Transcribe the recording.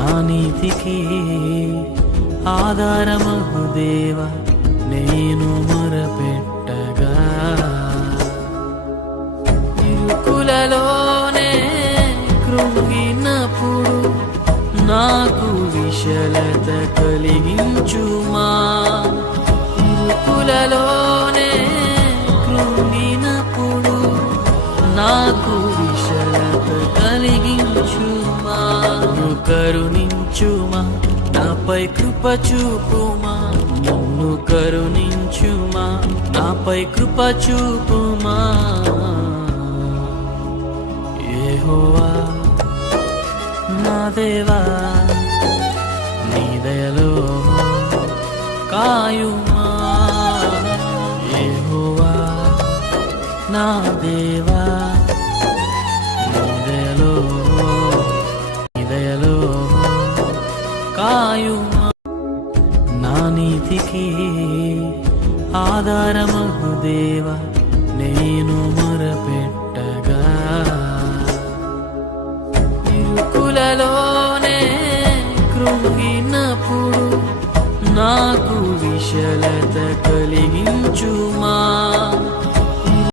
నా నీతికి ఆధారమగు దేవా నేను మొరపెట్టగా ఇరుకులలోనే కృంగినప్పుడు నాకు విశలత కలిగించుమా. ఇరుకులలోనే కృంగినప్పుడు నాకు విశలత కలిగించుమా. నన్ను కరుణించుమా, నాపై కృప చూపుమా. నన్ను కరుణించుమా, నాపై కృప చూపుమా. యెహోవా నా దేవా నీ దయలో కాయుమా. యెహోవా నా దేవా నీ దయలో కాయుమా. నా నీతికి ఆధారమగు దేవా నేను మొరపెట్టగా ఇరుకులలోనే కృంగినప్పుడు నాకు విశలత కలిగించుమా.